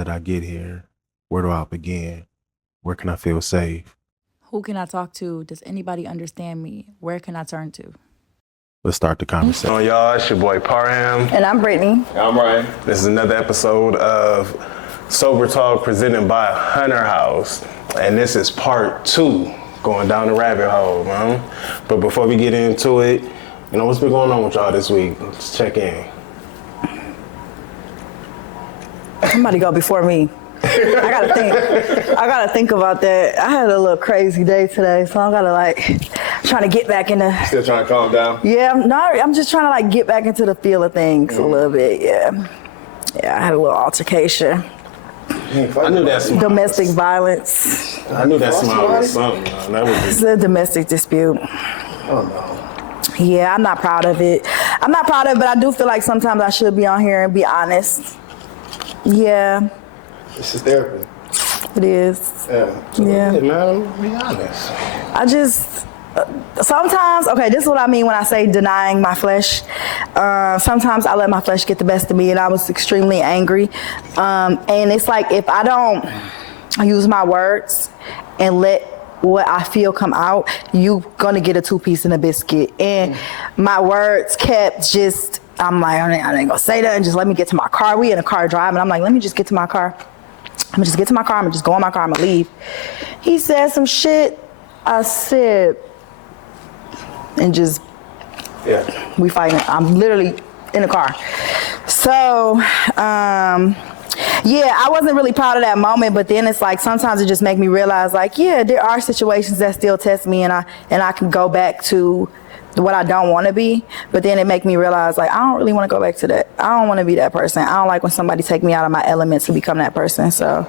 That I get here? Where do I begin? Where can I feel safe? Who can I talk to? Does anybody understand me? Where can I turn to? Let's start the conversation. On y'all, it's your boy Parham. And I'm Brittany. I'm Ryan. This is another episode of Sober Talk presented by Hunter House. And this is part 2, going down the rabbit hole, man. But before we get into it, you know, what's been going on with y'all this week? Let's check in. Somebody go before me. I gotta think about that. I had a little crazy day today, so I gotta trying to get back into. Still trying to calm down? Yeah, I'm just trying to get back into the feel of things a little bit. Yeah, I had a little altercation. I knew that smile. Domestic violence. I knew that smile was something. That was It's a domestic dispute. oh no. Yeah, I'm not proud of it. But I do feel like sometimes I should be on here and be honest. Yeah, This is therapy. it is. Yeah. Yeah. Man, be honest. I just sometimes, okay, this is what I mean when I say denying my flesh. Sometimes I let my flesh get the best of me, and I was extremely angry. And it's like if I don't use my words and let what I feel come out, you gonna get a 2-piece and a biscuit. And my words kept just. I'm like, I ain't gonna say that, and just let me get to my car. We in a car driving. I'm like, let me just get to my car. I'm gonna just get to my car. I'm gonna just go in my car. I'm gonna leave. He said some shit. I said, and just, we fighting. I'm literally in the car. So, yeah, I wasn't really proud of that moment, but then it's like sometimes it just make me realize, like, yeah, there are situations that still test me, and I can go back to what I don't want to be, but then it make me realize, like, I don't really want to go back to that. I don't want to be that person. I don't like when somebody take me out of my element to become that person. So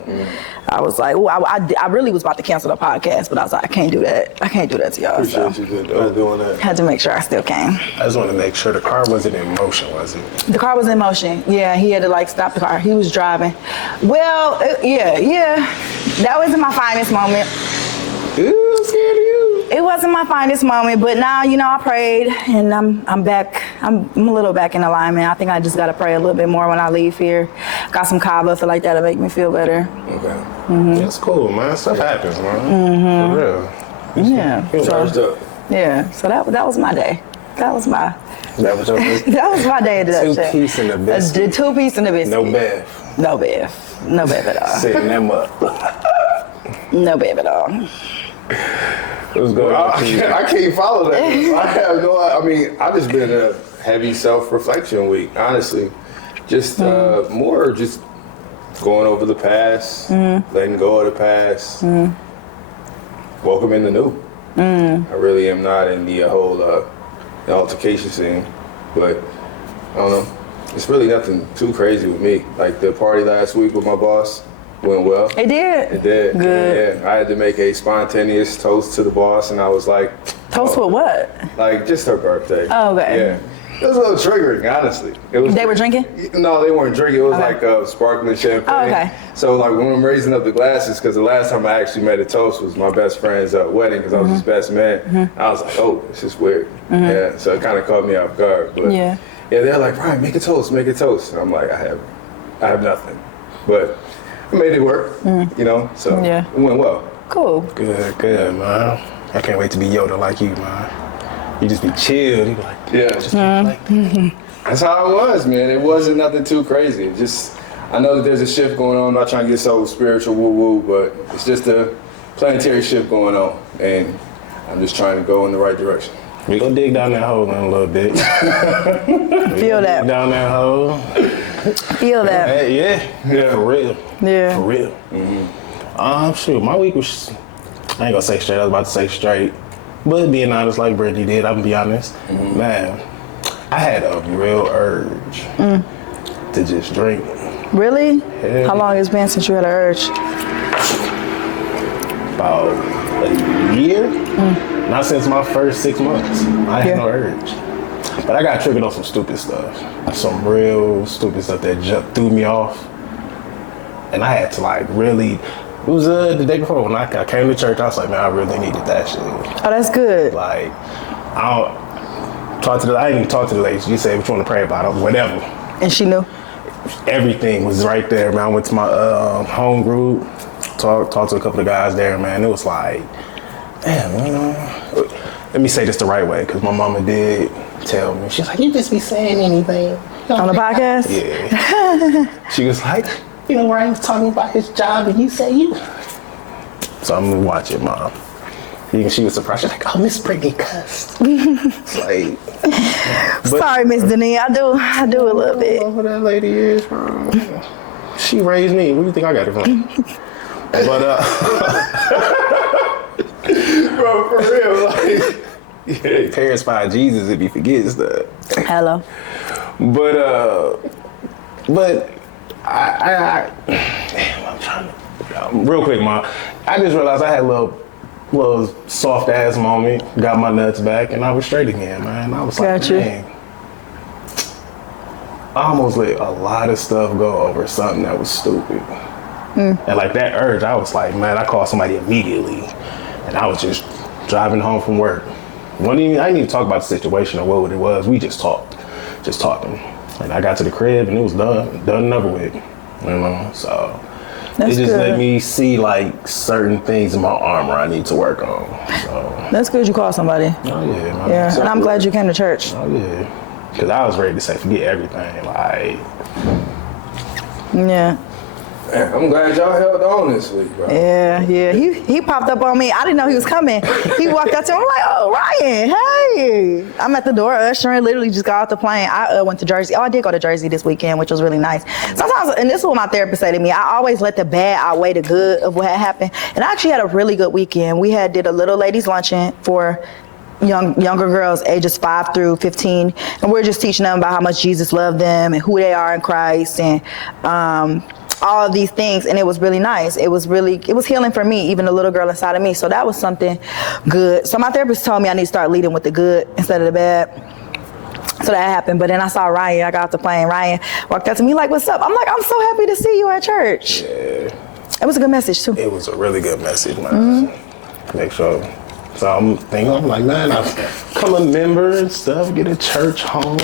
I was like, I really was about to cancel the podcast, but I was like, I can't do that. I can't do that to y'all. Appreciate you doing that. Had to make sure I still can. I just want to make sure the car wasn't in motion, was it? The car was in motion. Yeah, he had to stop the car. He was driving. Well, yeah. That wasn't my finest moment. Ooh, I'm scared of you. It wasn't my finest moment, but now, I prayed, and I'm back. I'm a little back in alignment. I think I just got to pray a little bit more when I leave here. Got some kava, feel like that'll make me feel better. Okay. That's cool, man. Stuff happens, man. For real. Yeah. So that was my day. That was my. That was your That was my day. 2-piece and a biscuit. The 2-piece and a biscuit. No bath. No bath. No bath at all. Setting them up. No bath at all. What's going on? I can't follow that. I mean, I've just been a heavy self-reflection week, honestly. Just more just going over the past, letting go of the past, welcoming the new. I really am not in the whole the altercation scene, but I don't know. It's really nothing too crazy with me. Like the party last week with my boss, went well. It did? It did. Good. Yeah, I had to make a spontaneous toast to the boss, and I was like... Toast with what? Like, just her birthday. Oh, okay. Yeah. It was a little triggering, honestly. They were drinking? No, they weren't drinking. It was like sparkling champagne. Oh, okay. So, like, when I'm raising up the glasses, because the last time I actually made a toast was my best friend's wedding, because I was his best man. I was like, oh, this is weird. Yeah, so it kind of caught me off guard. But yeah, they're like, Brian, make a toast, make a toast. And I'm like, I have nothing. But... I made it work, so it went well. Cool. Good, man. I can't wait to be Yoda like you, man. You just be chill. You be like, just like that. That's how it was, man. It wasn't nothing too crazy. I know that there's a shift going on. I'm not trying to get so spiritual woo-woo, but it's just a planetary shift going on, and I'm just trying to go in the right direction. We gonna dig down that hole in a little bit. Feel that. Dig down that hole. Feel that. Yeah, for real. Yeah. For real. Shoot, my week was, I ain't gonna say straight, I was about to say straight. But being honest, like Brittany did, I'm gonna be honest. Man, I had a real urge to just drink. Really? Yeah. How long has it been since you had an urge? About a year. Not since my first 6 months. I had no urge. But I got triggered on some stupid stuff. Some real stupid stuff that just threw me off. And I had to really, it was the day before when I came to church, I was like, man, I really needed that shit. Oh, that's good. Like, I didn't even talk to the lady. She said, what you want to pray about? Or whatever. And she knew? everything was right there, man. I went to my home group, talked to a couple of guys there, man. It was like, damn, you know. Let me say this the right way, because my mama did tell me. She's like, you just be saying anything. On the podcast? Yeah. She was like, you know, Ryan's talking about his job and you say you. So I'm gonna watch it, Mom. She was surprised. She's like, oh, Miss Brittany cussed. It's like, sorry, Miss Denise. I do a little bit. I don't know who that lady is, bro. She raised me. Where do you think I got it from? But Bro, for real, like, yeah. parents find Jesus if he forgets stuff. Hello. But I damn, I'm trying to, real quick, Mom. I just realized I had a little soft ass moment, got my nuts back, and I was straight again, man. I was like, Gotcha. dang. I almost let a lot of stuff go over something that was stupid. And like that urge, I was like, man, I called somebody immediately, and I was just driving home from work. I didn't even talk about the situation or what it was. We just talking. And I got to the crib and it was done and over with, you know. So That's it just good. let me see like certain things in my armor I need to work on. So That's good you called somebody. oh yeah, man. Yeah, So, and I'm glad you came to church. oh yeah, because I was ready to say forget everything. Like Yeah. Man, I'm glad y'all held on this week, bro. Yeah. He popped up on me. I didn't know he was coming. He walked out to me. I'm like, oh, Ryan, hey. I'm at the door ushering, literally just got off the plane. I went to Jersey. Oh, I did go to Jersey this weekend, which was really nice. Sometimes, and this is what my therapist said to me, I always let the bad outweigh the good of what had happened. And I actually had a really good weekend. We did a little ladies luncheon for younger girls ages 5 through 15, and we're just teaching them about how much Jesus loved them and who they are in Christ, and all of these things. And it was really nice. It was healing for me, even the little girl inside of me. So that was something good. So my therapist told me I need to start leading with the good instead of the bad. So that happened. But then I saw Ryan. I got off the plane. Ryan walked up to me like, what's up? I'm like, I'm so happy to see you at church. yeah, It was a good message too. it was a really good message, man. Make sure. So I'm like, man, I've become a member and stuff, get a church home.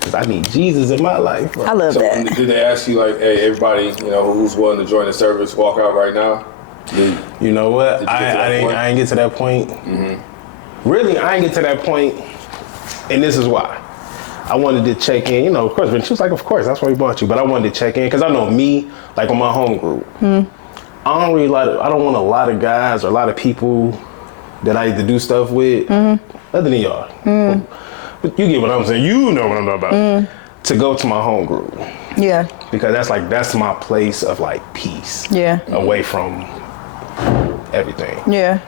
Cause I need Jesus in my life, bro. I love So that. did they ask you like, hey, everybody, you know, who's willing to join the service, walk out right now? You know what? Did you get to that point? I didn't get to that point. Really, I didn't get to that point, and this is why. I wanted to check in, you know, of course, but she was like, of course, that's why we brought you. But I wanted to check in, because I know me, like on my home group, I don't want a lot of guys or a lot of people that I need to do stuff with, other than y'all. But you get what I'm saying. You know what I'm talking about. To go to my home group. Yeah. Because that's my place of like peace. Yeah. Away from everything. Yeah.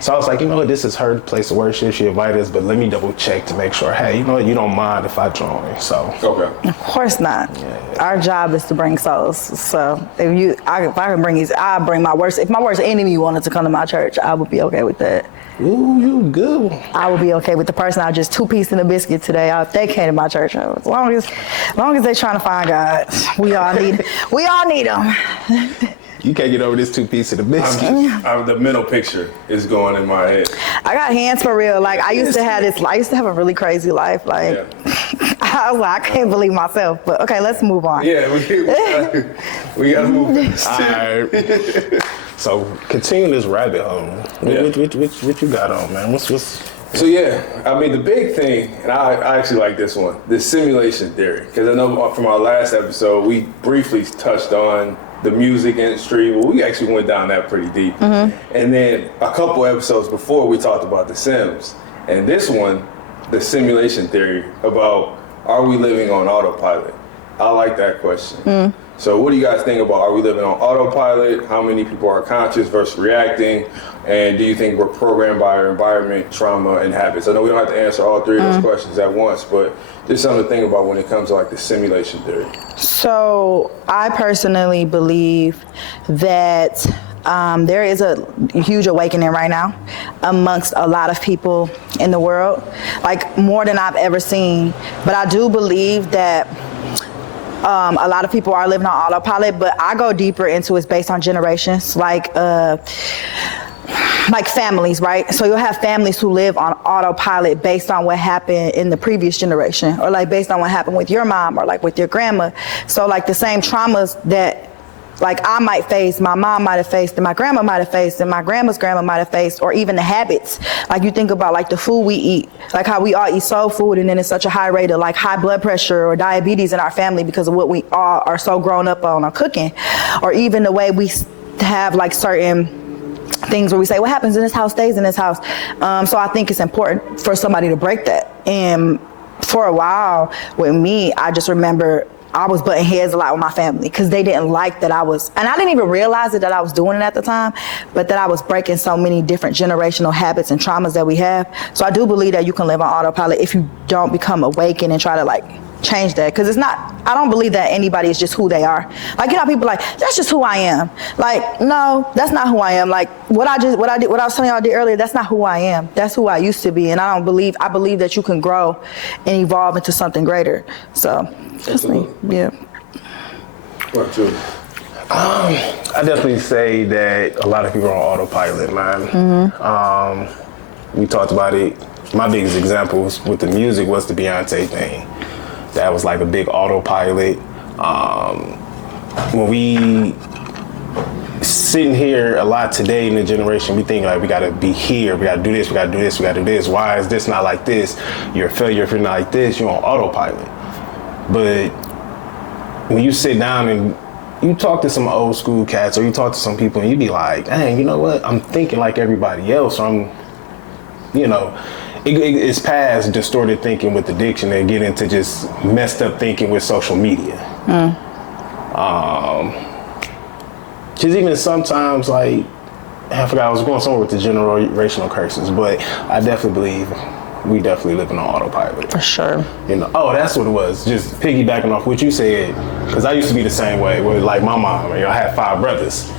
So I was like, you know what, this is her place to worship. She invited us, but let me double check to make sure, hey, you know what, you don't mind if I join. So Okay. Of course not. Our job is to bring souls. So if I can bring these, I bring my worst. If my worst enemy wanted to come to my church, I would be okay with that. ooh, you good. I would be okay with the person I just 2 pieces in a biscuit today. If they came to my church, as long as they trying to find God, we all need them. You can't get over this 2 piece of the biscuit. The mental picture is going in my head. I got hands for real. Like I used to have a really crazy life. Like Yeah. I was like, I can't believe myself. But okay, let's move on. Yeah, we gotta move this. All right. So continue this rabbit hole. Yeah. What you got on, man? What's So yeah, I mean the big thing, and I actually like this one, the simulation theory, because I know from our last episode we briefly touched on the music industry. Well, we actually went down that pretty deep, and then a couple episodes before we talked about The Sims, and this one, the simulation theory about are we living on autopilot? I like that question. So what do you guys think about, are we living on autopilot? How many people are conscious versus reacting? And do you think we're programmed by our environment, trauma, and habits? I know we don't have to answer all 3 of those questions at once, but there's something to think about when it comes to like the simulation theory. So I personally believe that there is a huge awakening right now amongst a lot of people in the world, like more than I've ever seen. But I do believe that a lot of people are living on autopilot, but I go deeper into it's based on generations. Like like families, right? So you'll have families who live on autopilot based on what happened in the previous generation, or like based on what happened with your mom or like with your grandma. So like the same traumas that like I might face, my mom might have faced, and my grandma might have faced, and my grandma's grandma might have faced, or even the habits. Like you think about like the food we eat, like how we all eat soul food, and then it's such a high rate of like high blood pressure or diabetes in our family because of what we all are so grown up on our cooking, or even the way we have like certain things where we say what happens in this house stays in this house. So I think it's important for somebody to break that. And for a while with me, I just remember I was butting heads a lot with my family because they didn't like that I was, and I didn't even realize it that I was doing it at the time, but that I was breaking so many different generational habits and traumas that we have. So I do believe that you can live on autopilot if you don't become awakened and try to like change that. Because it's not, I don't believe that anybody is just who they are. Like, you know, people like, that's just who I am. Like, no, that's not who I am. Like what I was telling y'all I did earlier, that's not who I am. That's who I used to be. And I believe that you can grow and evolve into something greater. So that's me. Yeah. What too? I definitely say that a lot of people are on autopilot, man. We talked about it. My biggest example with the music was the Beyonce thing. That was like a big autopilot. When we sitting here a lot today in the generation, we think like we gotta be here, we gotta do this, we gotta do this, we gotta do this. Why is this not like this? You're a failure if you're not like this. You're on autopilot. But when you sit down and you talk to some old school cats, or you talk to some people and you be like, dang, you know what? I'm thinking like everybody else. Or it's past distorted thinking with addiction and get into just messed up thinking with social media. Just even sometimes like, I forgot I was going somewhere with the generational curses, but I definitely believe we definitely living on autopilot. For sure. Oh, that's what it was. Just piggybacking off what you said, because I used to be the same way. Where like my mom, I had 5 brothers.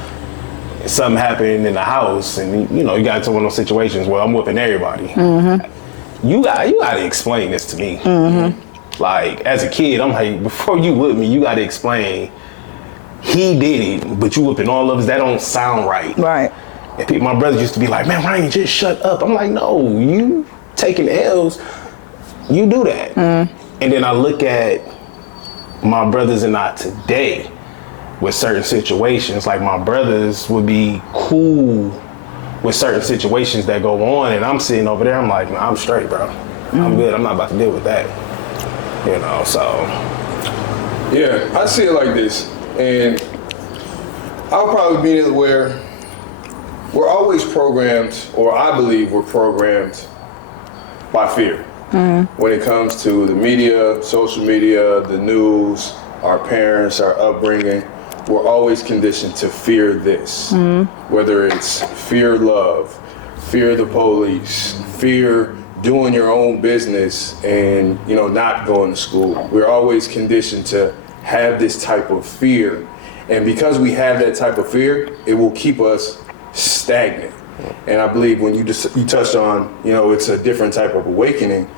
Something happened in the house, and you got into one of those situations where I'm whooping everybody. You got to explain this to me. Like as a kid, I'm like, before you whip me, you got to explain. He did it, but you whipping all of us. That don't sound right. Right. And my brothers used to be like, man, why ain't you just shut up? I'm like, no, you taking L's, you do that. And then I look at my brothers and I today with certain situations. Like my brothers would be cool with certain situations that go on, and I'm sitting over there, I'm like, I'm straight, bro. I'm good. I'm not about to deal with that. So. Yeah, I see it like this. And I'll probably be in where we're always programmed, or I believe we're programmed by fear. When it comes to the media, social media, the news, our parents, our upbringing, we're always conditioned to fear this. Whether it's fear love, fear the police, fear doing your own business and not going to school. We're always conditioned to have this type of fear. And because we have that type of fear, it will keep us stagnant. And I believe when you touched on, it's a different type of awakening,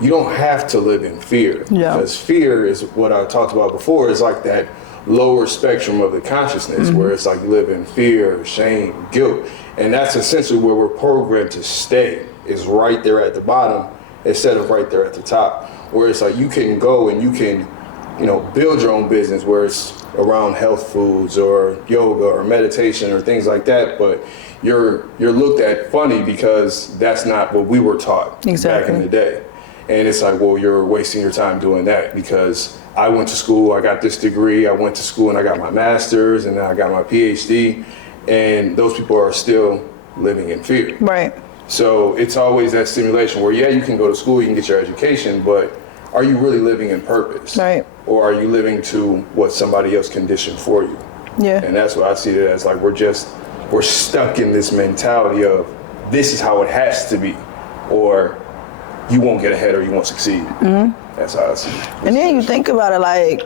you don't have to live in fear. Yeah. Because fear is what I talked about before, is like that lower spectrum of the consciousness where it's like you live in fear, shame, guilt. And that's essentially where we're programmed to stay, is right there at the bottom instead of right there at the top. Where it's like you can go and you can build your own business where it's around health foods or yoga or meditation or things like that, but you're looked at funny because that's not what we were taught back in the day. And it's like, well, you're wasting your time doing that because I went to school, I got this degree, I went to school and I got my master's and then I got my PhD, and those people are still living in fear. Right. So it's always that stimulation where, yeah, you can go to school, you can get your education, but are you really living in purpose? Right. Or are you living to what somebody else conditioned for you? Yeah. And that's what I see it as. Like we're stuck in this mentality of this is how it has to be, or you won't get ahead or you won't succeed. That's how I see it. And then you think about it, like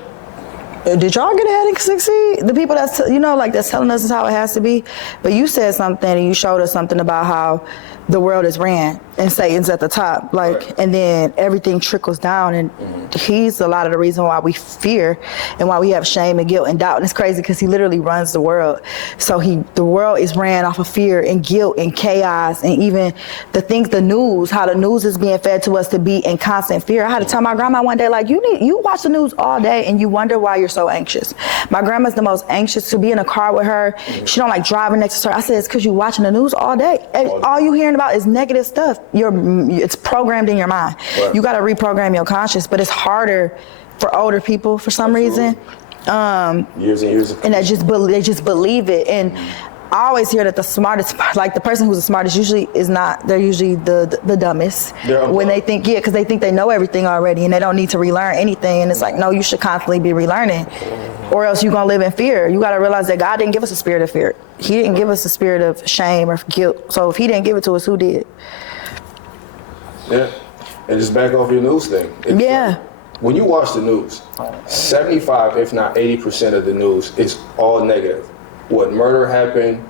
Did y'all get ahead and succeed? The people that's that's telling us is how it has to be. But you said something and you showed us something about how the world is ran and Satan's at the top, and then everything trickles down, and he's a lot of the reason why we fear and why we have shame and guilt and doubt. And it's crazy because he literally runs the world. So the world is ran off of fear and guilt and chaos, and even the news, how the news is being fed to us to be in constant fear. I had to tell my grandma one day, like, you watch the news all day and you wonder why you're so anxious. My grandma's the most anxious to be in a car with her. She don't like driving next to her. I said, it's because you're watching the news all day. All you hearing about is negative stuff. It's programmed in your mind. Right. You got to reprogram your conscious, but it's harder for older people for some reason. Years and years. And they just believe it. And I always hear that the smartest, like the person who's the smartest, usually is not. They're usually the dumbest when they think, because they think they know everything already and they don't need to relearn anything. And it's like, no, you should constantly be relearning, or else you're gonna live in fear. You gotta realize that God didn't give us a spirit of fear. He didn't give us a spirit of shame or guilt. So if He didn't give it to us, who did? Yeah, and just back off your news thing. When you watch the news, 75, if not 80% of the news is all negative. What murder happened,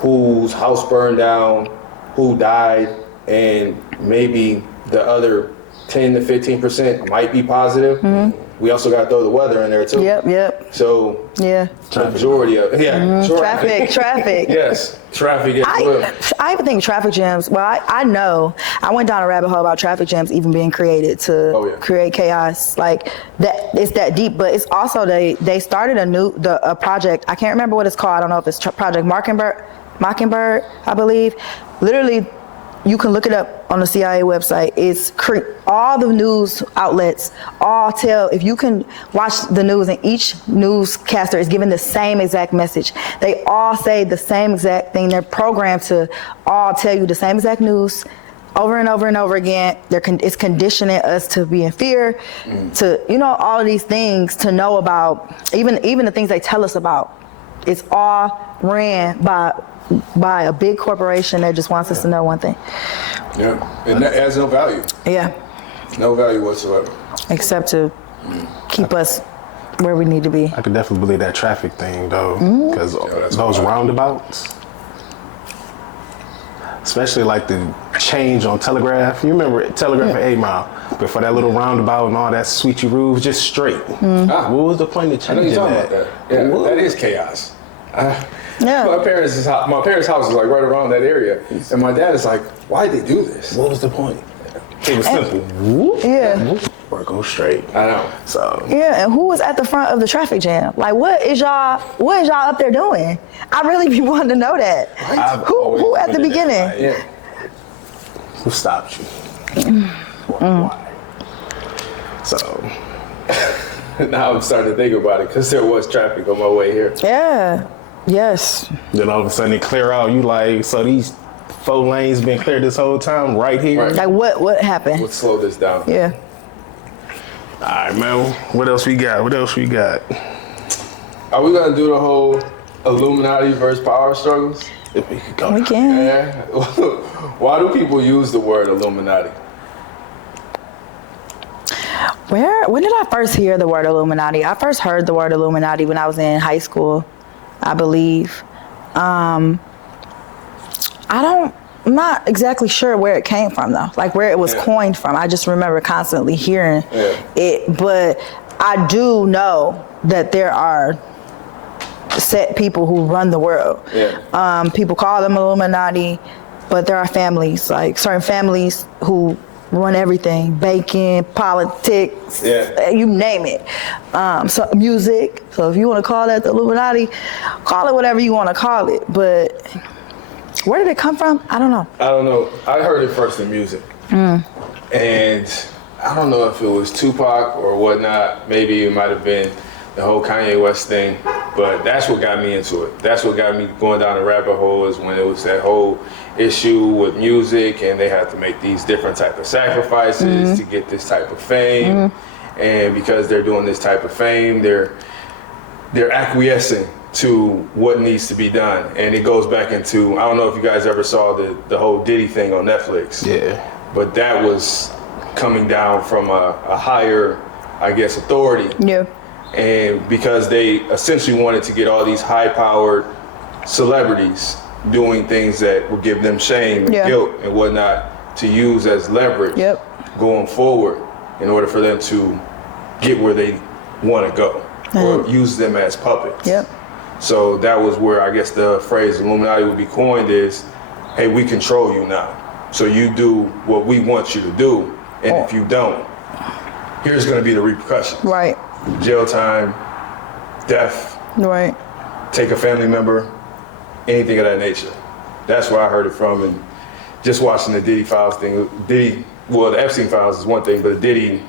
whose house burned down, who died, and maybe the other 10 to 15% might be positive. We also got to throw the weather in there too. Yep. So majority of traffic. Yes, traffic as well. I even think traffic jams. Well, I know I went down a rabbit hole about traffic jams even being created to create chaos. Like that, it's that deep. But it's also they started a project. I can't remember what it's called. I don't know if it's Project Mockingbird, I believe. Literally, you can look it up on the CIA website. It's all the news outlets all tell, if you can watch the news and each newscaster is given the same exact message. They all say the same exact thing. They're programmed to all tell you the same exact news over and over and over again. It's conditioning us to be in fear, to, all of these things to know about, even the things they tell us about. It's all ran by a big corporation that just wants us to know one thing. Yeah, and that has no value. Yeah. No value whatsoever. Except to keep us where we need to be. I could definitely believe that traffic thing, though, because those roundabouts, especially like the change on Telegraph. You remember Telegraph at 8 Mile, before that little roundabout and all that sweetie roof, just straight. What was the point of changing that? Yeah, that is chaos. My parents' house is like right around that area, and my dad is like, "Why did they do this? What was the point?" It was simple. Or go straight. I know. So and who was at the front of the traffic jam? Like, what is y'all up there doing? I really be wanting to know that. Who at the beginning? Who stopped you? Why? So now I'm starting to think about it because there was traffic on my way here. Yeah. Yes. Then all of a sudden it clear out. You like, so these 4 lanes been cleared this whole time right here? Right. Like what happened? Let's slow this down. Yeah. All right, man. What else we got? Are we gonna do the whole Illuminati versus power struggles? If we could go. We can. Yeah. Why do people use the word Illuminati? When did I first hear the word Illuminati? I first heard the word Illuminati when I was in high school, I believe. I'm not exactly sure where it came from though, like where it was coined from. I just remember constantly hearing it, but I do know that there are set people who run the world. People call them Illuminati, but there are families, like certain families who run everything, banking, politics, you name it. So music. So if you want to call that the Illuminati, call it whatever you want to call it. But where did it come from? I don't know. I heard it first in music. And I don't know if it was Tupac or whatnot. Maybe it might have been the whole Kanye West thing. But that's what got me into it. That's what got me going down the rabbit hole, is when it was that whole issue with music and they had to make these different type of sacrifices to get this type of fame. And because they're doing this type of fame, they're acquiescing to what needs to be done. And it goes back into, I don't know if you guys ever saw the whole Diddy thing on Netflix. But that was coming down from a higher, I guess, authority. and because they essentially wanted to get all these high-powered celebrities doing things that would give them shame and guilt and whatnot to use as leverage going forward in order for them to get where they want to go or use them as puppets. So that was where I guess the phrase Illuminati would be coined is, hey, we control you now. So you do what we want you to do, and if you don't, here's going to be the repercussions. Right. Jail time, death, Right. take a family member, anything of that nature. That's where I heard it from, and just watching the Diddy Files thing. The Epstein Files is one thing, but the Diddy,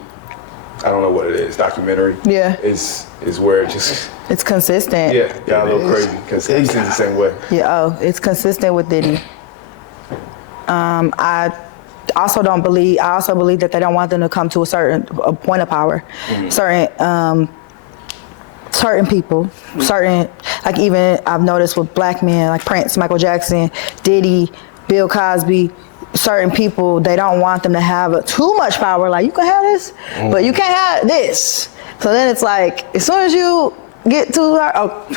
I don't know what it is, documentary. Is where it just. It's consistent. Yeah, got a little crazy because it's the same way. Yeah. It's consistent with Diddy. I also believe that they don't want them to come to a point of power. Certain people, like even I've noticed with black men like Prince, Michael Jackson, Diddy, Bill Cosby, certain people, they don't want them to have too much power. Like, you can have this, but you can't have this. So then it's like, as soon as you get to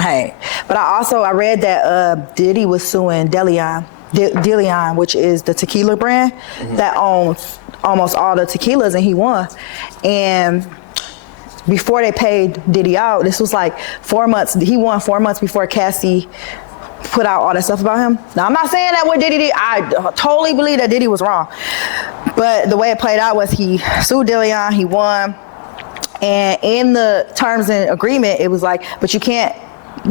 hey. But I read that Diddy was suing Deleon, which is the tequila brand that owns almost all the tequilas, and he won. And before they paid Diddy out, this was like 4 months. He won 4 months before Cassie put out all that stuff about him. Now, I'm not saying that what Diddy did, I totally believe that Diddy was wrong. But the way it played out was he sued Deleon, he won. And in the terms and agreement, it was like, but you can't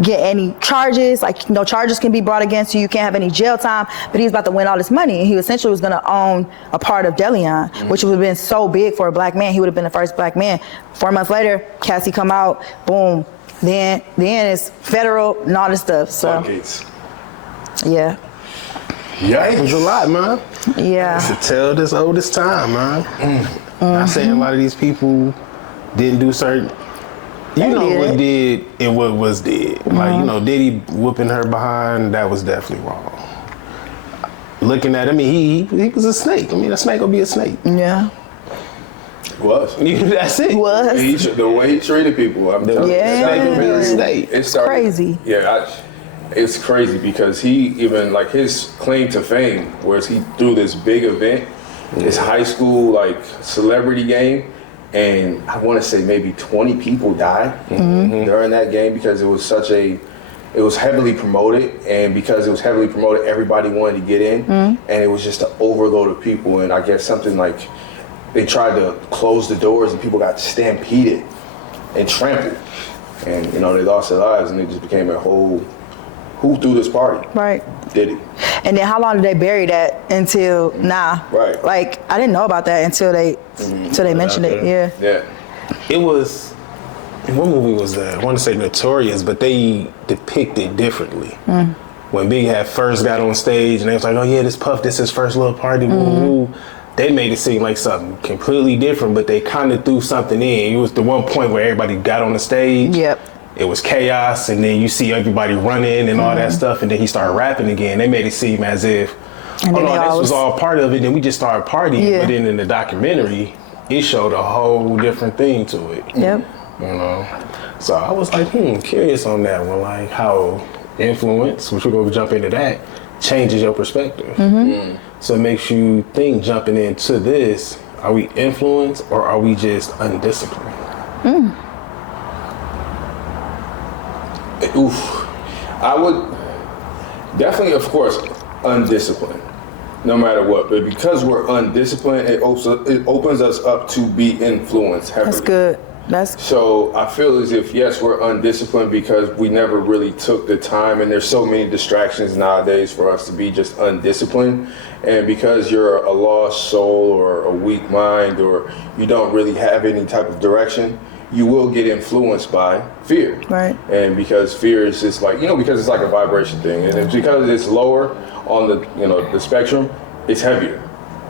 get any charges, like no charges can be brought against you, you can't have any jail time, but he was about to win all this money, and he essentially was gonna own a part of Deleon, which would have been so big for a black man. He would have been the first black man. 4 months later, Cassie come out, boom, then it's federal and all this stuff, so. Yeah. Yeah, it was a lot, man. Yeah. To tell this oldest time, man. I say a lot of these people didn't do certain. You know what did and what was did. Like, you know, Diddy whooping her behind, that was definitely wrong. Looking at him, he was a snake. I mean, a snake will be a snake. Yeah. Was. That's it. Was. The way he treated people, I'm telling you. It's crazy. Yeah, it's crazy because he even, like, his claim to fame, whereas he threw this big event, his high school, like, celebrity game, and I want to say maybe 20 people died during that game because it was it was heavily promoted, and because it was heavily promoted, everybody wanted to get in, and it was just an overload of people, and I guess something like they tried to close the doors and people got stampeded and trampled, and, you know, they lost their lives, and it just became a whole, who threw this party? Right. Diddy. And then how long did they bury that until now? Right. Like, I didn't know about that until they mentioned it. Yeah. It was, what movie was that? I want to say Notorious, but they depict it differently. When Big had first got on stage and they was like, oh yeah, this is his first little party, woo. They made it seem like something completely different, but they kind of threw something in. It was the one point where everybody got on the stage. Yep. It was chaos, and then you see everybody running and all that stuff, and then he started rapping again. They made it seem as if, this was all part of it, then we just started partying. But then in the documentary, it showed a whole different thing to it. Yep. You know? So I was like, curious on that one, like how influence, which we're going to jump into that, changes your perspective. So it makes you think, jumping into this, are we influenced or are we just undisciplined? I would definitely, of course, undisciplined, no matter what. But because we're undisciplined, it opens us up to be influenced heavily. That's good. So I feel as if, yes, we're undisciplined because we never really took the time, and there's so many distractions nowadays for us to be just undisciplined. And because you're a lost soul or a weak mind, or you don't really have any type of direction, you will get influenced by fear. Right. And because fear is just like, because it's like a vibration thing. And it's because it's lower on the, the spectrum, it's heavier.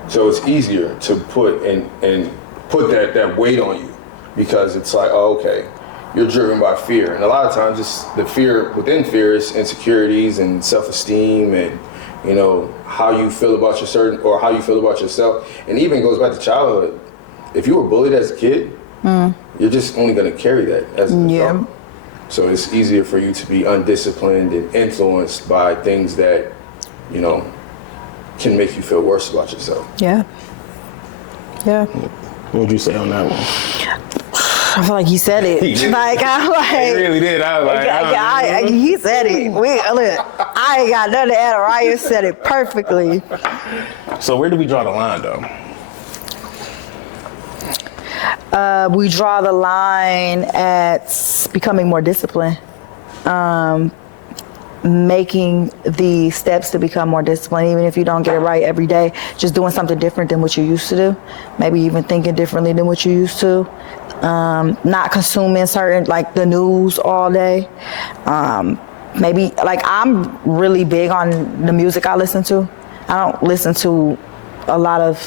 So it's easier to put and put that weight on you, because it's like, oh, okay, you're driven by fear. And a lot of times it's the fear within fear is insecurities and self-esteem, and how you feel about how you feel about yourself. And even goes back to childhood. If you were bullied as a kid, you're just only going to carry that as an Yeah. adult. So it's easier for you to be undisciplined and influenced by things that, you know, can make you feel worse about yourself. Yeah. Yeah. What would you say on that one? I feel like he said it. Like I'm like. He really did. I was like, He said it. Look, I ain't got nothing to add. Ryan said it perfectly. So where do we draw the line, though? We draw the line at becoming more disciplined. Making the steps to become more disciplined, even if you don't get it right every day, just doing something different than what you used to do. Maybe even thinking differently than what you used to. Not consuming certain, like the news all day. Maybe, like I'm really big on the music I listen to. I don't listen to a lot of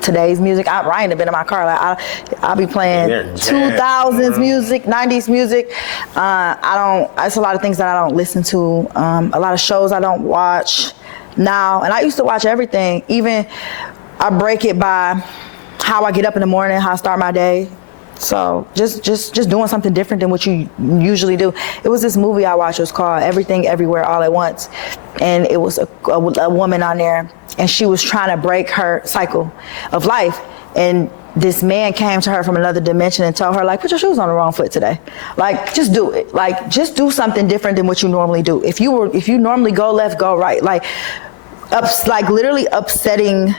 today's music. Ryan have been in my car. Like I'll be playing 2000s music, 90s music. It's a lot of things that I don't listen to. A lot of shows I don't watch now. And I used to watch everything. Even I break it by how I get up in the morning, how I start my day. So just doing something different than what you usually do. It was this movie I watched. It was called Everything Everywhere All at Once. And it was a woman on there, and she was trying to break her cycle of life. And this man came to her from another dimension and told her, like, put your shoes on the wrong foot today. Like, just do it. Like, just do something different than what you normally do. If you normally go left, go right. Like literally upsetting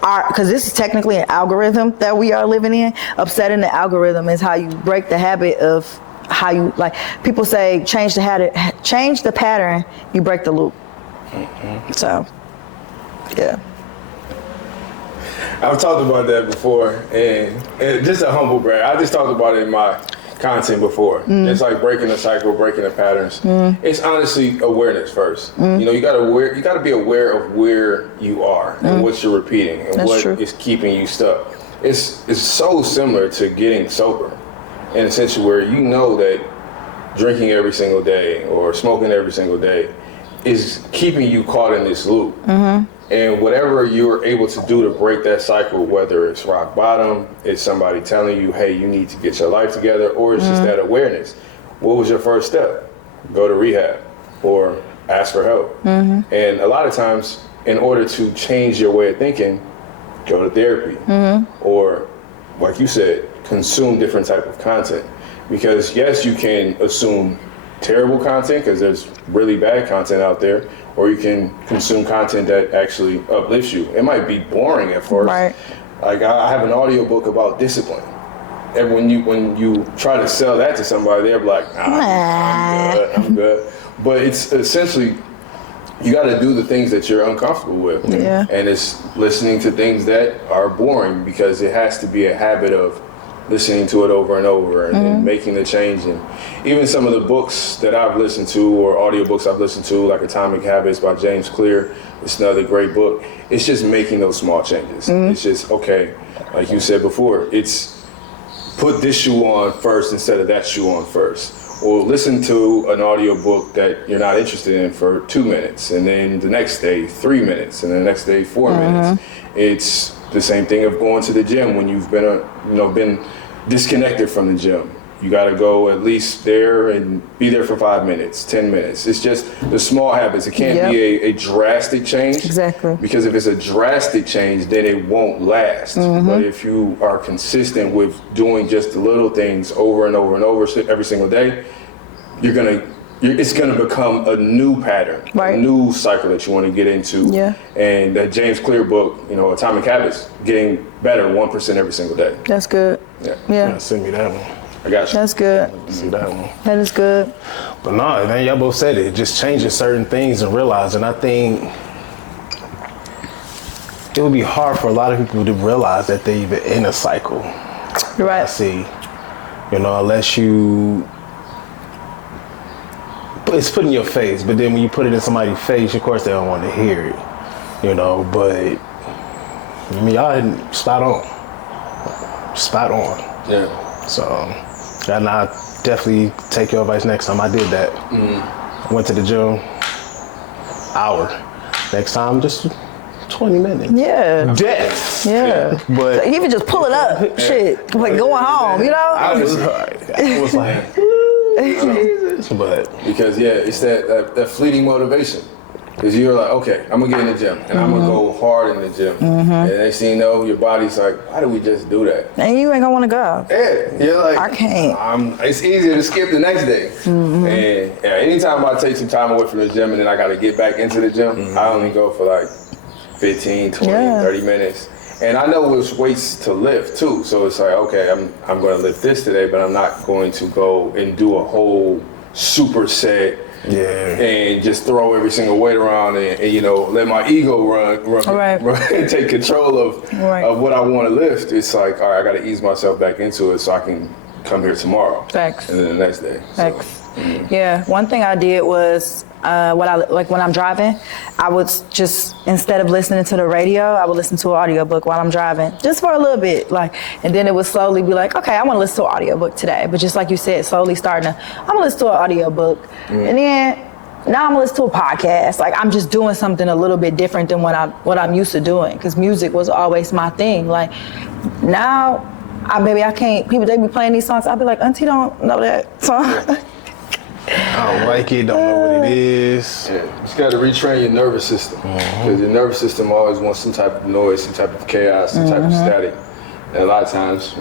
because this is technically an algorithm that we are living in. Upsetting the algorithm is how you break the habit of how you, like people say, change the pattern, you break the loop. So, yeah. I've talked about that before, and just a humble brag. I just talked about it in my content before. It's like breaking the cycle, breaking the patterns. It's honestly awareness first. You know, you gotta be aware of where you are and what you're repeating and That's what true. is keeping you stuck. It's so similar to getting sober, in a sense where you know that drinking every single day or smoking every single day is keeping you caught in this loop. And whatever you're able to do to break that cycle, whether it's rock bottom, it's somebody telling you, hey, you need to get your life together, or it's just that awareness. What was your first step? Go to rehab or ask for help. And a lot of times, in order to change your way of thinking, go to therapy. Or, like you said, consume different type of content. Because yes, you can assume terrible content because there's really bad content out there, or you can consume content that actually uplifts you. It might be boring at first. Right. Like I have an audiobook about discipline. And when you try to sell that to somebody, they're like, I'm good. But it's essentially, you got to do the things that you're uncomfortable with. Yeah. And it's listening to things that are boring, because it has to be a habit of listening to it over and over and then making the change. And even some of the books that I've listened to, or audiobooks I've listened to, like Atomic Habits by James Clear, it's another great book. It's just making those small changes. It's just, okay, like you said before, it's put this shoe on first instead of that shoe on first. Or listen to an audiobook that you're not interested in for 2 minutes, and then the next day 3 minutes, and the next day 4 minutes. It's the same thing of going to the gym when you've been disconnected from the gym. You got to go at least there and be there for 5 minutes, 10 minutes. It's just the small habits. It can't be a drastic change. Exactly. Because if it's a drastic change, then it won't last. But if you are consistent with doing just the little things over and over and over every single day, it's gonna become a new pattern, Right. a new cycle that you want to get into. Yeah. And that James Clear book, Atomic Habits, getting better 1% every single day. That's good. Yeah. Yeah, send me that one. I got you. That's good. See that one. That is good. But no, man, y'all both said it. Just changing certain things and realizing. I think it would be hard for a lot of people to realize that they're even in a cycle. You're I right. see. Unless you. It's put in your face, but then when you put it in somebody's face, of course they don't want to hear it. But y'all spot on. Spot on. Yeah. So, and I definitely take your advice next time. I did that. I went to the gym, hour. Next time, just 20 minutes. Yeah. Death. Yeah. But He even just pull it up. Shit. Like going home, you know? I was like, Jesus. But Because it's that fleeting motivation. Because you're like, okay, I'm gonna get in the gym and I'm gonna go hard in the gym. And next thing you know, your body's like, why did we just do that? And you ain't gonna wanna go. Yeah, you're like, I can't. It's easier to skip the next day. And anytime I take some time away from the gym and then I gotta get back into the gym, I only go for like 15, 20, 30 minutes. And I know it's weights to lift too. So it's like, okay, I'm gonna lift this today, but I'm not going to go and do a whole superset. And just throw every single weight around and you know, let my ego run and take control of what I want to lift. It's like, all right, I got to ease myself back into it so I can come here tomorrow. Facts. And then the next day. Facts. Yeah, one thing I did was when I'm driving, I would just, instead of listening to the radio, I would listen to an audiobook while I'm driving, just for a little bit. And then it would slowly be like, okay, I want to listen to an audiobook today. But just like you said, slowly starting to, I'm gonna listen to an audiobook. And then now I'm gonna listen to a podcast. Like, I'm just doing something a little bit different than what I'm used to doing, because music was always my thing. Like, now, I can't, people, they be playing these songs, I'll be like, auntie don't know that song. I don't like it, don't know what it is. Yeah, you just got to retrain your nervous system. Because your nervous system always wants some type of noise, some type of chaos, some type of static. And a lot of times,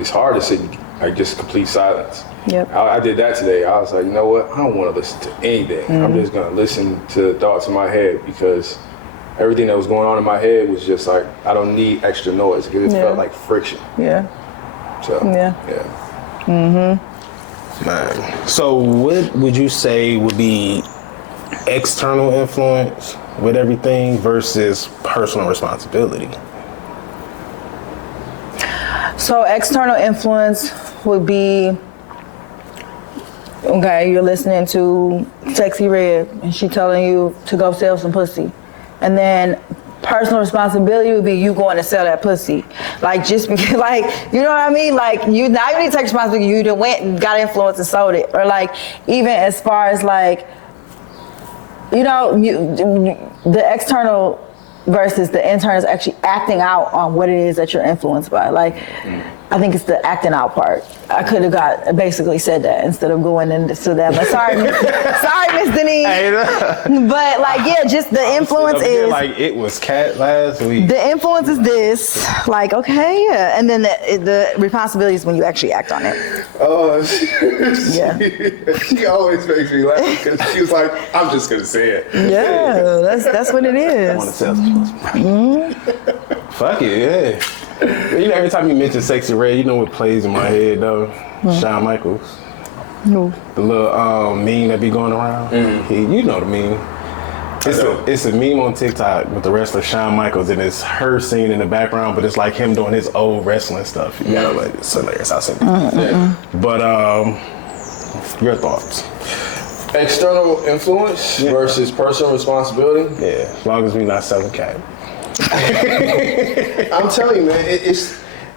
it's hard to sit like just complete silence. Yep. I did that today. I was like, you know what? I don't want to listen to anything. I'm just going to listen to the thoughts in my head, because everything that was going on in my head was just like, I don't need extra noise, because it felt like friction. Yeah. So, Man. So what would you say would be external influence with everything versus personal responsibility? So external influence would be, okay, you're listening to Sexy Red and she telling you to go sell some pussy. And then personal responsibility would be you going to sell that pussy. Like, just because, like, you know what I mean? Like, you now you need to take responsibility. You done went and got influence and sold it. Or like, even as far as like, you know, the external versus the internal is actually acting out on what it is that you're influenced by. Like, I think it's the acting out part. I could have basically said that instead of going into that. But sorry, Miss Denise. But like, yeah, just the influence is like it was Cat last week. the influence is this. Like, okay, yeah, and then the responsibility is when you actually act on it. Oh, Yeah. she always makes me laugh because she was like, I'm just going to say it. Yeah, that's what it I want to is. sell some. Fuck it, yeah. You know, every time you mention Sexy Red, you know what plays in my head though? Shawn Michaels. No. The little meme that be going around. You know the meme. It's a meme on TikTok with the wrestler Shawn Michaels, and it's her singing in the background, but it's like him doing his old wrestling stuff. You gotta like, it's hilarious. I'll send it. But your thoughts? External influence versus personal responsibility. Yeah, as long as we not selling cat. I'm telling you, man,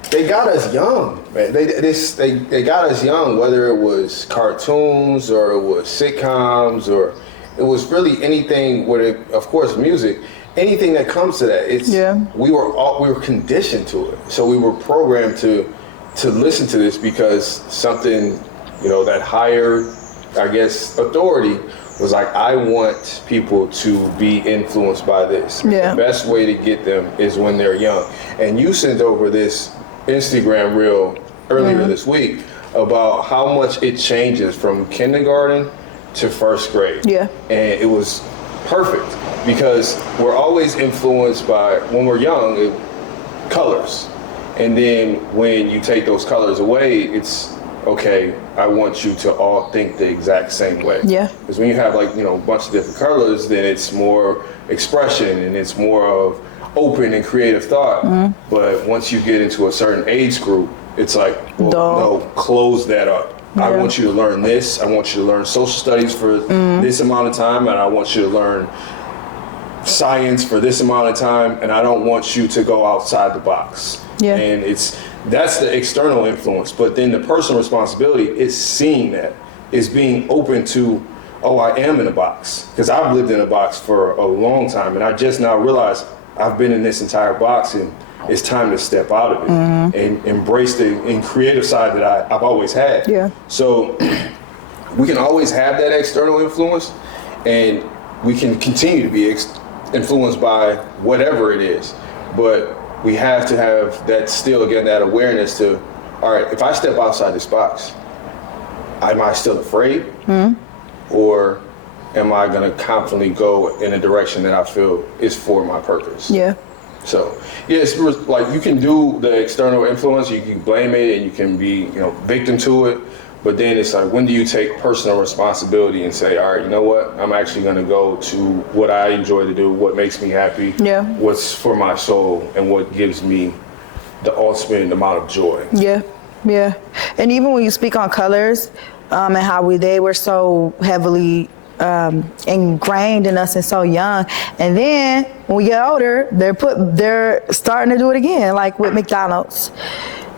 they got us young, man. They got us young, whether it was cartoons or it was sitcoms or it was really anything with it, of course, music. Anything that comes to that, we were conditioned to it. So we were programmed to listen to this because something, you know, that higher, I guess, authority was like, I want people to be influenced by this. Yeah. The best way to get them is when they're young. And you sent over this Instagram reel earlier this week about how much it changes from kindergarten to first grade. Yeah. And it was perfect because we're always influenced by, when we're young, colors. And then when you take those colors away, it's, okay, I want you to all think the exact same way. Yeah. Because when you have like, you know, a bunch of different colors, then it's more expression and it's more of open and creative thought. But once you get into a certain age group, it's like, well, no, close that up. Yeah. I want you to learn this. I want you to learn social studies for this amount of time, and I want you to learn science for this amount of time, and I don't want you to go outside the box. Yeah. And that's the external influence, but then the personal responsibility is seeing that, is being open to, oh, I am in a box. Because I've lived in a box for a long time, and I just now realized I've been in this entire box and it's time to step out of it and embrace the creative side that I've always had. Yeah. So we can always have that external influence, and we can continue to be influenced by whatever it is. But we have to have that still, again, that awareness to, all right, if I step outside this box, am I still afraid? Or am I going to confidently go in a direction that I feel is for my purpose? Yeah. So, yeah, it's like you can do the external influence, you can blame it, and you can be, victim to it. But then it's like, when do you take personal responsibility and say, all right, you know what? I'm actually going to go to what I enjoy to do, what makes me happy, what's for my soul, and what gives me the ultimate amount of joy. Yeah, yeah. And even when you speak on colors and how they were so heavily ingrained in us and so young, and then when we get older, they're starting to do it again, like with McDonald's.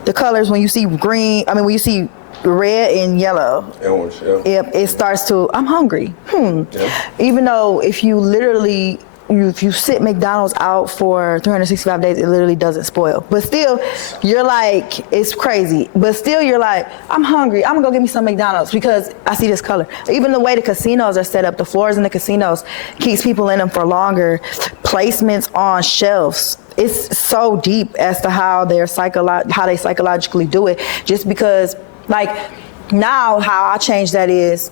The colors, when you see when you see red and yellow, Orange, it starts to, I'm hungry. Even though if you literally, if you sit McDonald's out for 365 days, it literally doesn't spoil. But still, you're like, it's crazy. But still, you're like, I'm hungry. I'm gonna go get me some McDonald's because I see this color. Even the way the casinos are set up, the floors in the casinos keeps people in them for longer. Placements on shelves. It's so deep as to how they psychologically do it. Just because, like, now how I change that is,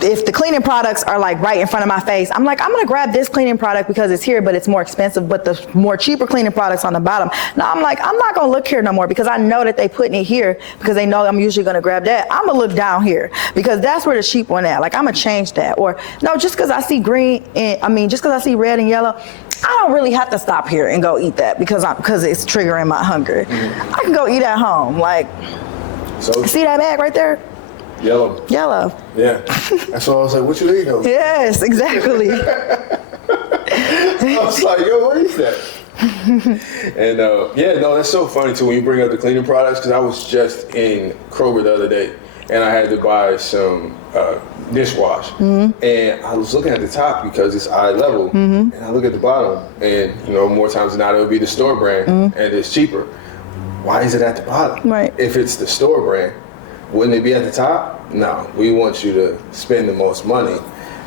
if the cleaning products are like right in front of my face, I'm like, I'm gonna grab this cleaning product because it's here, but it's more expensive, but the more cheaper cleaning products on the bottom. Now I'm like, I'm not gonna look here no more because I know that they putting it here because they know I'm usually gonna grab that. I'm gonna look down here because that's where the cheap one at. Like, I'm gonna change that. Or no, just because I see just because I see red and yellow, I don't really have to stop here and go eat that because it's triggering my hunger. I can go eat at home. Like, so see that bag right there? Yellow. Yeah. That's why I was like, what you eating? Yes, exactly. I was like, yo, what is that? And that's so funny too when you bring up the cleaning products, because I was just in Kroger the other day and I had to buy some dishwash. And I was looking at the top because it's eye level, and I look at the bottom, and more times than not, it'll be the store brand and it's cheaper. Why is it at the bottom? Right. If it's the store brand, wouldn't it be at the top? No, we want you to spend the most money,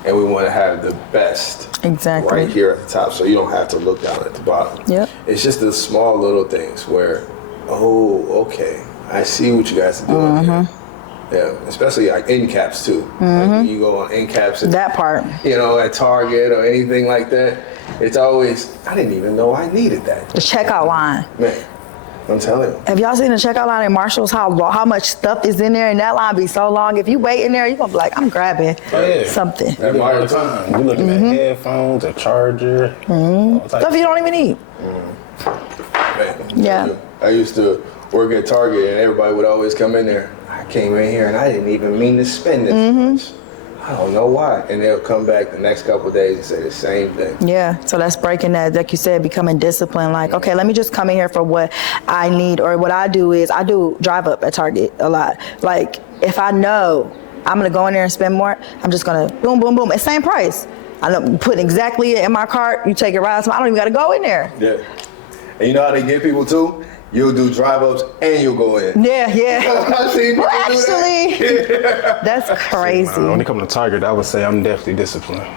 and we want to have the best right here at the top, so you don't have to look down at the bottom. Yep. It's just the small little things where, okay, I see what you guys are doing here. Yeah, especially like end caps too. Like when you go on end caps and that part, at Target or anything like that, it's always, I didn't even know I needed that. The checkout line. Man. I'm telling you. Have y'all seen the checkout line at Marshall's? How much stuff is in there, and that line be so long. If you wait in there, you're gonna be like, I'm grabbing something. At my time, you're looking at headphones, a charger, stuff you don't even need. Man, Yeah. I used to work at Target, and everybody would always come in there. I came in here, and I didn't even mean to spend this much. I don't know why. And they'll come back the next couple of days and say the same thing. Yeah, so that's breaking that, like you said, becoming disciplined. Like, okay, let me just come in here for what I need. Or what I do is I do drive up at Target a lot. Like, if I know I'm going to go in there and spend more, I'm just going to boom, boom, boom. It's same price. I don't put exactly it in my cart. You take it right. So I don't even got to go in there. Yeah. And you know how they get people too? You'll do drive-ups and you'll go in. Yeah. I've seen people do that. That's crazy. See, when it comes to Target, I would say I'm definitely disciplined.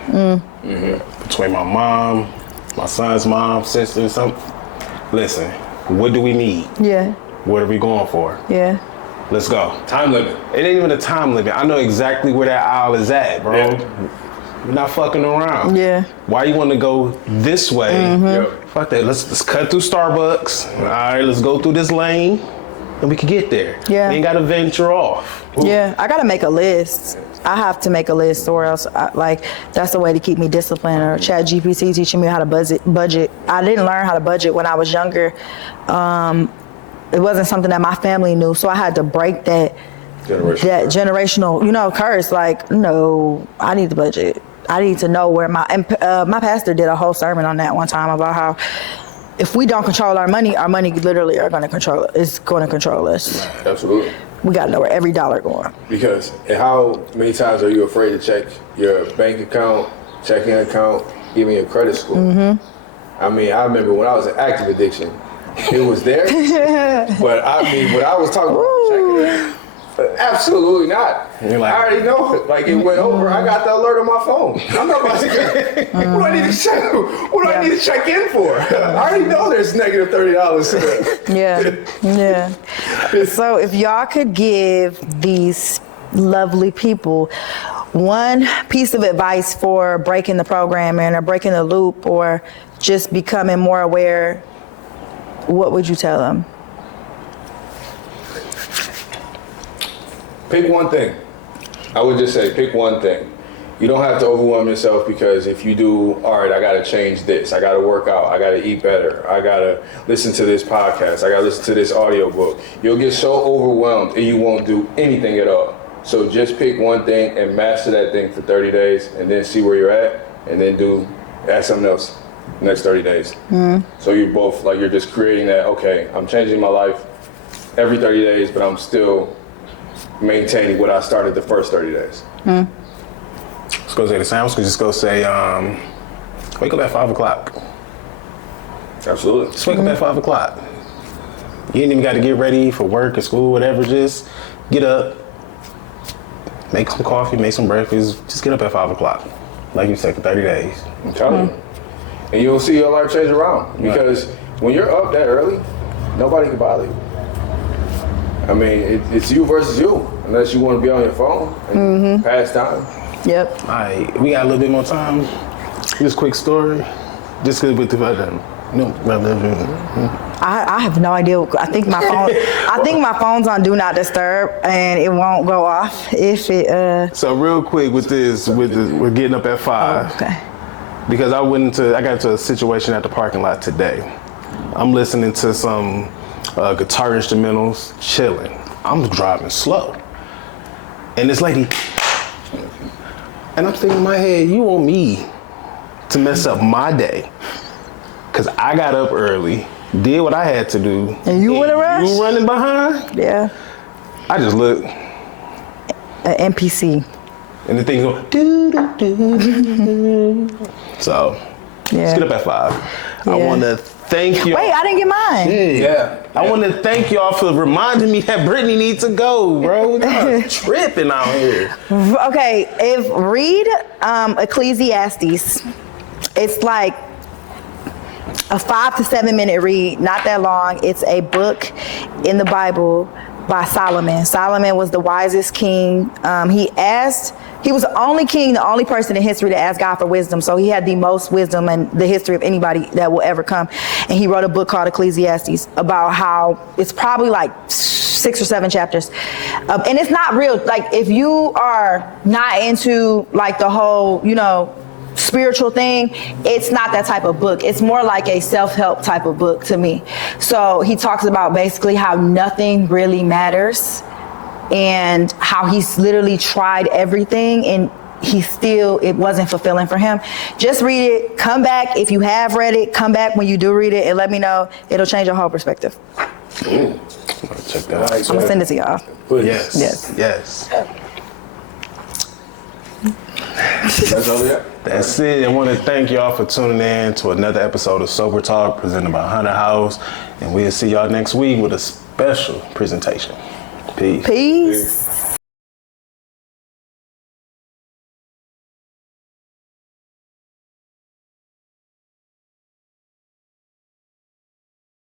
Between my mom, my son's mom, sister, something. Listen, what do we need? Yeah. What are we going for? Yeah. Let's go. Time limit. It ain't even a time limit. I know exactly where that aisle is at, bro. Yeah. We're not fucking around. Yeah. Why you want to go this way? Fuck that. Let's cut through Starbucks. All right, let's go through this lane, and we can get there. Yeah. We ain't got to venture off. Yeah, I gotta make a list. I have to make a list, or else, that's the way to keep me disciplined. Or ChatGPT teaching me how to budget. I didn't learn how to budget when I was younger. It wasn't something that my family knew, so I had to break that generational, curse. Like, no, I need to budget. I need to know where my pastor did a whole sermon on that one time about how if we don't control our money literally are going to control it. It's going to control us. Absolutely. We got to know where every dollar going. Because how many times are you afraid to check your bank account, checking account, give me a credit score. I mean, I remember when I was in active addiction, it was there. But I mean, when I was talking about checking it, absolutely not. You're like, I already know it. Like, it went over. I got the alert on my phone. I'm not about to get, what do I need to check? What do I need to check in for? I already know there's negative $30. Yeah. So if y'all could give these lovely people one piece of advice for breaking the programming or breaking the loop or just becoming more aware, what would you tell them? Pick one thing. I would just say pick one thing. You don't have to overwhelm yourself, because if you do, all right, I got to change this. I got to work out. I got to eat better. I got to listen to this podcast. I got to listen to this audiobook. You'll get so overwhelmed and you won't do anything at all. So just pick one thing and master that thing for 30 days and then see where you're at, and then add something else next 30 days. So you're both like, you're just creating that, okay, I'm changing my life every 30 days, but I'm still maintaining what I started the first 30 days. I was going to say the same. I was just going to say, wake up at 5 o'clock. Absolutely. Just wake up at 5 o'clock. You ain't even got to get ready for work or school, whatever. Just get up, make some coffee, make some breakfast. Just get up at 5 o'clock. Like you said, for 30 days. I'm telling you. And you'll see your life change around. Because when you're up that early, nobody can bother you. I mean, it's you versus you, unless you want to be on your phone and pass time. Yep. All right, we got a little bit more time. Just a quick story. Just with the I have no idea. I think my phone's on Do Not Disturb, and it won't go off if it. So real quick with this, we're getting up at 5. Okay. Because I got into a situation at the parking lot today. I'm listening to some guitar instrumentals, chilling. I'm driving slow. And this lady, and I'm thinking in my head, you want me to mess up my day? Because I got up early, did what I had to do. And you in a rush? You running behind? Yeah. I just look. An NPC. And the thing's going, do, do, do, do. So, let's get up at 5. I want to thank you. Wait, I didn't get mine. Yeah. I want to thank y'all for reminding me that Brittany needs to go, bro. Y'all tripping out here. Okay, read Ecclesiastes. It's like a 5 to 7 minute read, not that long. It's a book in the Bible by Solomon. Solomon was the wisest king. He was the only king, the only person in history to ask God for wisdom. So he had the most wisdom in the history of anybody that will ever come. And he wrote a book called Ecclesiastes about how it's probably like 6 or 7 chapters. And it's not real. Like, if you are not into like the whole, spiritual thing, it's not that type of book. It's more like a self-help type of book to me. So he talks about basically how nothing really matters and how he's literally tried everything and it wasn't fulfilling for him. Just read it, come back. If you have read it, come back when you do read it and let me know. It'll change your whole perspective. Check that out. I'm gonna send it to y'all. Yes. That's all we got. That's it. I want to thank y'all for tuning in to another episode of Sober Talk presented by Hunter House. And we'll see y'all next week with a special presentation. Peace.